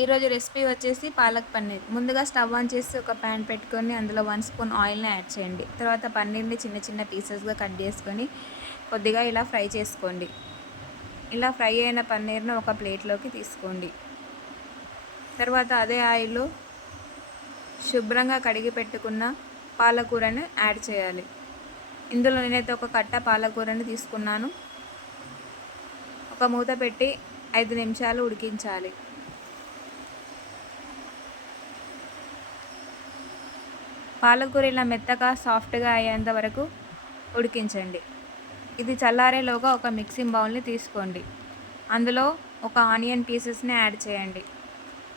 ఈరోజు రెసిపీ వచ్చేసి పాలక్ పన్నీర్. ముందుగా స్టవ్ ఆన్ చేసి ఒక ప్యాన్ పెట్టుకొని అందులో 1 స్పూన్ ఆయిల్‌ని యాడ్ చేయండి. తర్వాత పన్నీర్‌ని చిన్న చిన్న పీసెస్‌గా కట్ చేసుకొని కొద్దిగా ఇలా ఫ్రై చేసుకోండి. ఇలా ఫ్రై అయిన పన్నీర్‌ని ఒక ప్లేట్‌లోకి తీసుకోండి. తర్వాత అదే ఆయిల్‌లో శుభ్రంగా కడిగి పెట్టుకున్న పాలకూరని యాడ్ చేయాలి. ఇందులో నేనైతే ఒక కట్ట పాలకూరని తీసుకున్నాను. ఒక మూత పెట్టి 5 నిమిషాలు ఉడికించాలి. పాలకూర ఇలా మెత్తగా సాఫ్ట్గా అయ్యేంత వరకు ఉడికించండి. ఇది చల్లారేలోగా ఒక మిక్సింగ్ బౌల్ని తీసుకోండి. అందులో ఒక ఆనియన్ పీసెస్ని యాడ్ చేయండి.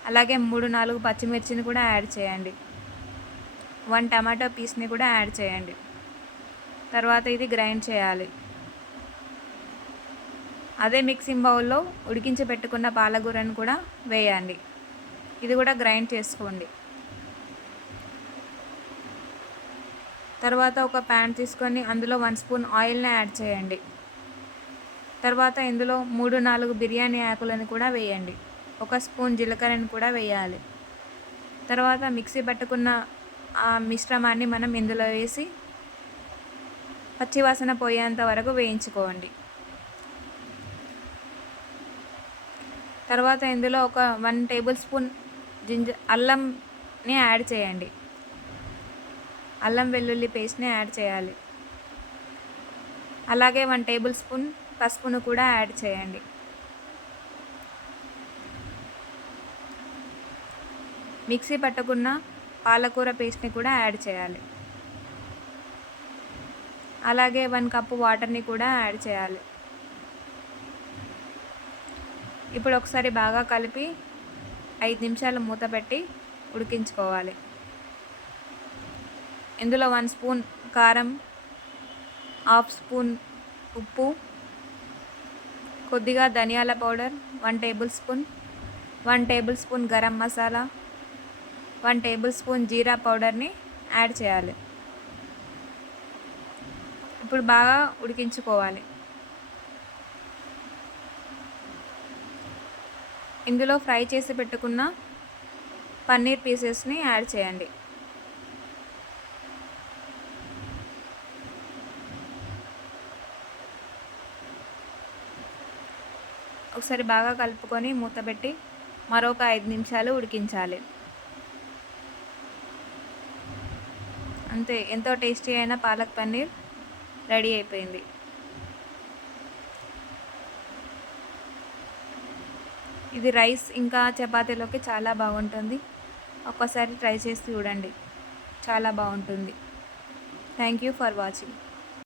అలాగే 3-4 పచ్చిమిర్చిని కూడా యాడ్ చేయండి. 1 టమాటో పీస్ని కూడా యాడ్ చేయండి. తర్వాత ఇది గ్రైండ్ చేయాలి. అదే మిక్సింగ్ బౌల్లో ఉడికించి పెట్టుకున్న పాలకూరను కూడా వేయండి. ఇది కూడా గ్రైండ్ చేసుకోండి. తర్వాత ఒక ప్యాన్ తీసుకొని అందులో 1 స్పూన్ ఆయిల్‌ని యాడ్ చేయండి. తర్వాత ఇందులో 3-4 బిర్యానీ ఆకులను కూడా వేయండి. 1 స్పూన్ జీలకర్రను కూడా వేయాలి. తర్వాత మిక్సీ పట్టుకున్న ఆ మిశ్రమాన్ని మనం ఇందులో వేసి పచ్చివాసన పోయేంత వరకు వేయించుకోండి. తర్వాత ఇందులో ఒక 1 టేబుల్ స్పూన్ అల్లంని యాడ్ చేయండి. అల్లం వెల్లుల్లి పేస్ట్ని యాడ్ చేయాలి. అలాగే 1 టేబుల్ స్పూన్ పసుపును కూడా యాడ్ చేయండి. మిక్సీ పట్టుకున్న పాలకూర పేస్ట్ని కూడా యాడ్ చేయాలి. అలాగే 1 కప్పు వాటర్ని కూడా యాడ్ చేయాలి. ఇప్పుడు ఒకసారి బాగా కలిపి 5 నిమిషాలు మూత పెట్టి ఉడికించుకోవాలి. ఇందులో 1 స్పూన్ కారం, హాఫ్ స్పూన్ ఉప్పు, కొద్దిగా ధనియాల powder 1 table spoon, 1 table spoon garam masala, 1 table spoon జీరా పౌడర్ని యాడ్ చేయాలి. ఇప్పుడు బాగా ఉడికించుకోవాలి. ఇందులో ఫ్రై చేసి పెట్టుకున్న పన్నీర్ పీసెస్ని యాడ్ చేయండి. ఒకసారి బాగా కలుపుకొని మూత పెట్టి మరొక 5 నిమిషాలు ఉడికించాలి. అంతే, ఎంతో టేస్టీ అయిన పాలక్ పన్నీర్ రెడీ అయిపోయింది. ఇది రైస్ ఇంకా చపాతీలోకి చాలా బాగుంటుంది. ఒక్కసారి ట్రై చేసి చూడండి, చాలా బాగుంటుంది. Thank you for watching.